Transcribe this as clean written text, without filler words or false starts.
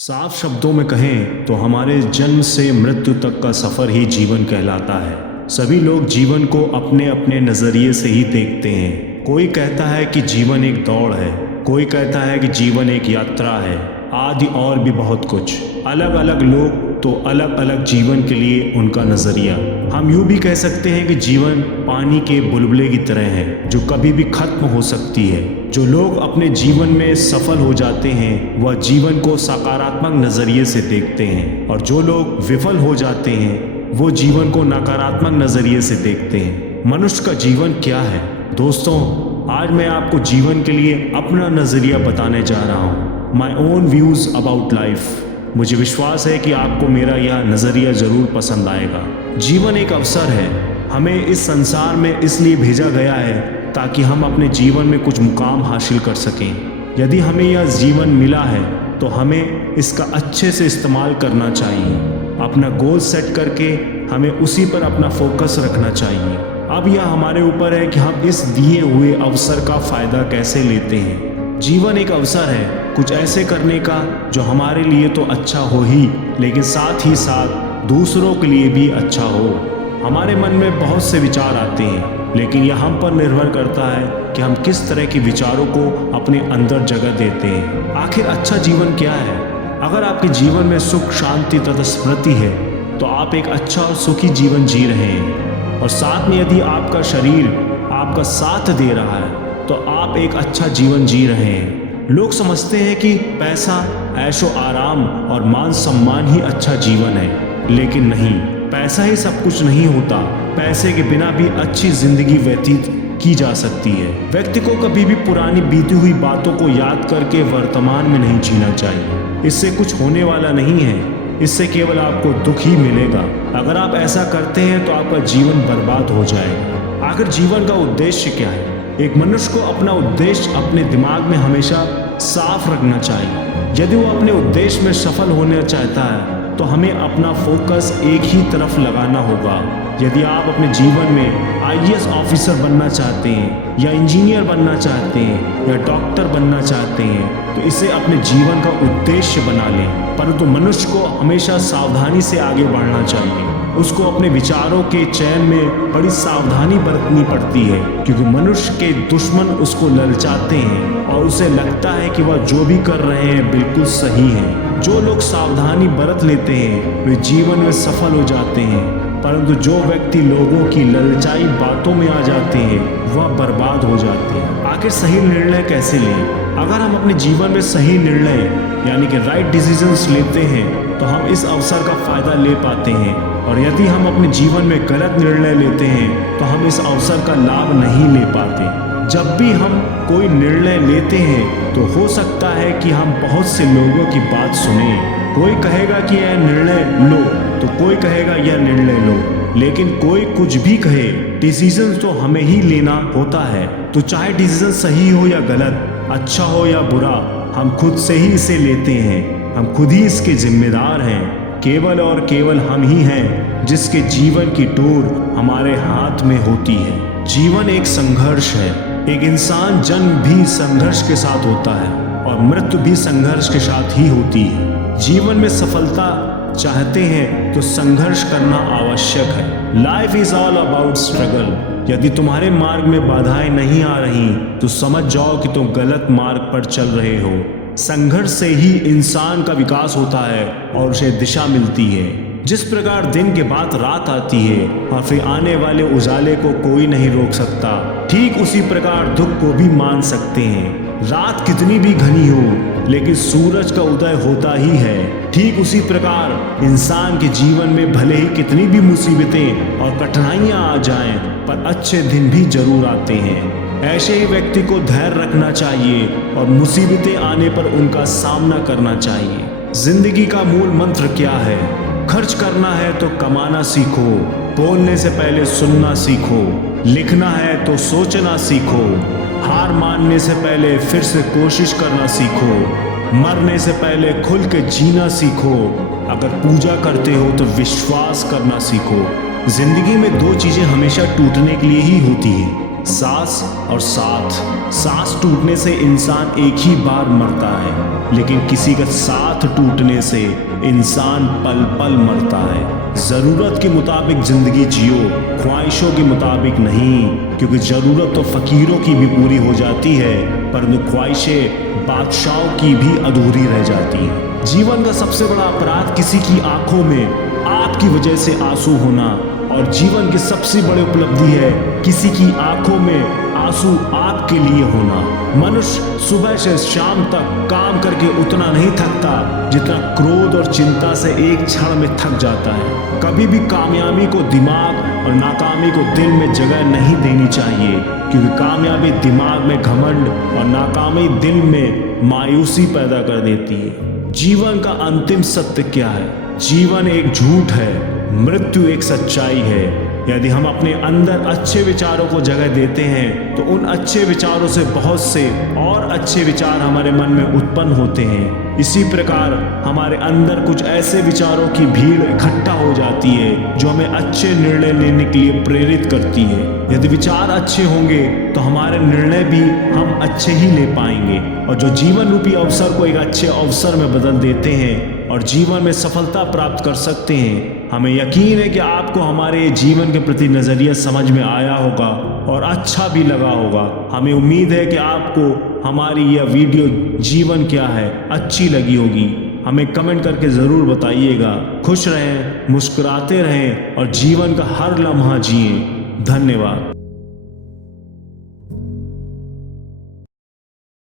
साफ शब्दों में कहें तो हमारे जन्म से मृत्यु तक का सफ़र ही जीवन कहलाता है। सभी लोग जीवन को अपने अपने नज़रिए से ही देखते हैं। कोई कहता है कि जीवन एक दौड़ है, कोई कहता है कि जीवन एक यात्रा है, आदि और भी बहुत कुछ। अलग अलग लोग तो अलग अलग जीवन के लिए उनका नज़रिया। हम यूँ भी कह सकते हैं कि जीवन पानी के बुलबुले की तरह है जो कभी भी खत्म हो सकती है। जो लोग अपने जीवन में सफल हो जाते हैं वह जीवन को सकारात्मक नज़रिए से देखते हैं, और जो लोग विफल हो जाते हैं वो जीवन को नकारात्मक नज़रिए से देखते हैं। मनुष्य का जीवन क्या है? दोस्तों, आज मैं आपको जीवन के लिए अपना नज़रिया बताने जा रहा हूँ। My own views about life. मुझे विश्वास है कि आपको मेरा यह नज़रिया ज़रूर पसंद आएगा। जीवन एक अवसर है। हमें इस संसार में इसलिए भेजा गया है ताकि हम अपने जीवन में कुछ मुकाम हासिल कर सकें। यदि हमें यह जीवन मिला है तो हमें इसका अच्छे से इस्तेमाल करना चाहिए। अपना गोल सेट करके हमें उसी पर अपना फोकस रखना चाहिए। अब यह हमारे ऊपर है कि हम इस दिए हुए अवसर का फ़ायदा कैसे लेते हैं। जीवन एक अवसर है कुछ ऐसे करने का जो हमारे लिए तो अच्छा हो ही, लेकिन साथ ही साथ दूसरों के लिए भी अच्छा हो। हमारे मन में बहुत से विचार आते हैं, लेकिन यह हम पर निर्भर करता है कि हम किस तरह के विचारों को अपने अंदर जगह देते हैं। आखिर अच्छा जीवन क्या है? अगर आपके जीवन में सुख, शांति तथा स्मृति है तो आप एक अच्छा और सुखी जीवन जी रहे हैं। और साथ में यदि आपका शरीर आपका साथ दे रहा है तो आप एक अच्छा जीवन जी रहे हैं। लोग समझते हैं कि पैसा, ऐशो आराम और मान सम्मान ही अच्छा जीवन है, लेकिन नहीं, पैसा ही सब कुछ नहीं होता। पैसे के बिना भी अच्छी जिंदगी व्यतीत की जा सकती है। व्यक्ति को कभी भी पुरानी बीती हुई बातों को याद करके वर्तमान में नहीं जीना चाहिए। इससे कुछ होने वाला नहीं है, इससे केवल आपको दुख ही मिलेगा। अगर आप ऐसा करते हैं तो आपका जीवन बर्बाद हो जाएगा। आखिर जीवन का उद्देश्य क्या है? एक मनुष्य को अपना उद्देश्य अपने दिमाग में हमेशा साफ रखना चाहिए। यदि वो अपने उद्देश्य में सफल होना चाहता है तो हमें अपना फोकस एक ही तरफ लगाना होगा। यदि आप अपने जीवन में आईएएस ऑफिसर बनना चाहते हैं, या इंजीनियर बनना चाहते हैं, या डॉक्टर बनना चाहते हैं तो इसे अपने जीवन का उद्देश्य बना लें। परंतु मनुष्य को हमेशा सावधानी से आगे बढ़ना चाहिए। उसको अपने विचारों के चयन में बड़ी सावधानी बरतनी पड़ती है, क्योंकि मनुष्य के दुश्मन उसको ललचाते हैं और उसे लगता है कि वह जो भी कर रहे हैं बिल्कुल सही है। जो लोग सावधानी बरत लेते हैं वे जीवन में सफल हो जाते हैं, परंतु जो व्यक्ति लोगों की ललचाई बातों में आ जाते हैं वह बर्बाद हो जाते हैं। आखिर सही निर्णय कैसे लें? अगर हम अपने जीवन में सही निर्णय यानी कि राइट डिसीजंस लेते हैं तो हम इस अवसर का फ़ायदा ले पाते हैं, और यदि हम अपने जीवन में गलत निर्णय लेते हैं तो हम इस अवसर का लाभ नहीं ले पाते। जब भी हम कोई निर्णय लेते हैं तो हो सकता है कि हम बहुत से लोगों की बात सुने। कोई कहेगा कि यह निर्णय लो तो कोई कहेगा यह निर्णय लो, लेकिन कोई कुछ भी कहे, डिसीजन तो हमें ही लेना होता है। तो चाहे डिसीजन सही हो या गलत, अच्छा हो या बुरा, हम खुद से ही इसे लेते हैं। हम खुद ही इसके जिम्मेदार हैं। केवल और केवल हम ही हैं जिसके जीवन की डोर हमारे हाथ में होती है। जीवन एक संघर्ष है। एक इंसान जन्म भी संघर्ष के साथ होता है और मृत्यु भी संघर्ष के साथ ही होती है। जीवन में सफलता चाहते हैं तो संघर्ष करना आवश्यक है। Life is all about struggle. यदि तुम्हारे मार्ग में बाधाएं नहीं आ रही तो समझ जाओ कि तुम गलत मार्ग पर चल रहे हो। संघर्ष से ही इंसान का विकास होता है और उसे दिशा मिलती है। जिस प्रकार दिन के बाद रात आती है और फिर आने वाले उजाले को कोई नहीं रोक सकता, ठीक उसी प्रकार दुख को भी मान सकते हैं। रात कितनी भी घनी हो लेकिन सूरज का उदय होता ही है। ठीक उसी प्रकार इंसान के जीवन में भले ही कितनी भी मुसीबतें और कठिनाइयां आ जाएं, पर अच्छे दिन भी जरूर आते हैं। ऐसे ही व्यक्ति को धैर्य रखना चाहिए और मुसीबतें आने पर उनका सामना करना चाहिए। जिंदगी का मूल मंत्र क्या है? खर्च करना है तो कमाना सीखो, बोलने से पहले सुनना सीखो, लिखना है तो सोचना सीखो, हार मानने से पहले फिर से कोशिश करना सीखो, मरने से पहले खुल के जीना सीखो, अगर पूजा करते हो तो विश्वास करना सीखो। जिंदगी में दो चीजें हमेशा टूटने के लिए ही होती हैं, सांस और साथ। सांस टूटने से इंसान एक ही बार मरता है, लेकिन किसी का साथ टूटने से इंसान पल पल मरता है। जरूरत के मुताबिक जिंदगी जियो, ख्वाहिशों के मुताबिक नहीं, क्योंकि जरूरत तो फकीरों की भी पूरी हो जाती है, परंतु ख्वाहिशें बादशाहों की भी अधूरी रह जाती हैं। जीवन का सबसे बड़ा अपराध किसी की आंखों में आपकी वजह से आंसू होना, और जीवन की सबसे बड़ी उपलब्धि है किसी की आंखों में आंसू आपके लिए होना। मनुष्य सुबह से शाम तक काम करके उतना नहीं थकता जितना क्रोध और चिंता से एक क्षण में थक जाता है। कभी भी कामयाबी को दिमाग और नाकामी को दिल में जगह नहीं देनी चाहिए, क्योंकि कामयाबी दिमाग में घमंड और नाकामी दिल में मायूसी पैदा कर देती है। जीवन का अंतिम सत्य क्या है? जीवन एक झूठ है, मृत्यु एक सच्चाई है। यदि हम अपने अंदर अच्छे विचारों को जगह देते हैं तो उन अच्छे विचारों से बहुत से और अच्छे विचार हमारे मन में उत्पन्न होते हैं। इसी प्रकार हमारे अंदर कुछ ऐसे विचारों की भीड़ इकट्ठा हो जाती है जो हमें अच्छे निर्णय लेने के लिए प्रेरित करती है। यदि विचार अच्छे होंगे तो हमारे निर्णय भी हम अच्छे ही ले पाएंगे, और जो जीवन रूपी अवसर को एक अच्छे अवसर में बदल देते हैं और जीवन में सफलता प्राप्त कर सकते हैं। हमें यकीन है कि आपको हमारे जीवन के प्रति नज़रिया समझ में आया होगा और अच्छा भी लगा होगा। हमें उम्मीद है कि आपको हमारी यह वीडियो जीवन क्या है अच्छी लगी होगी। हमें कमेंट करके ज़रूर बताइएगा। खुश रहें, मुस्कुराते रहें और जीवन का हर लम्हा जिएं। धन्यवाद।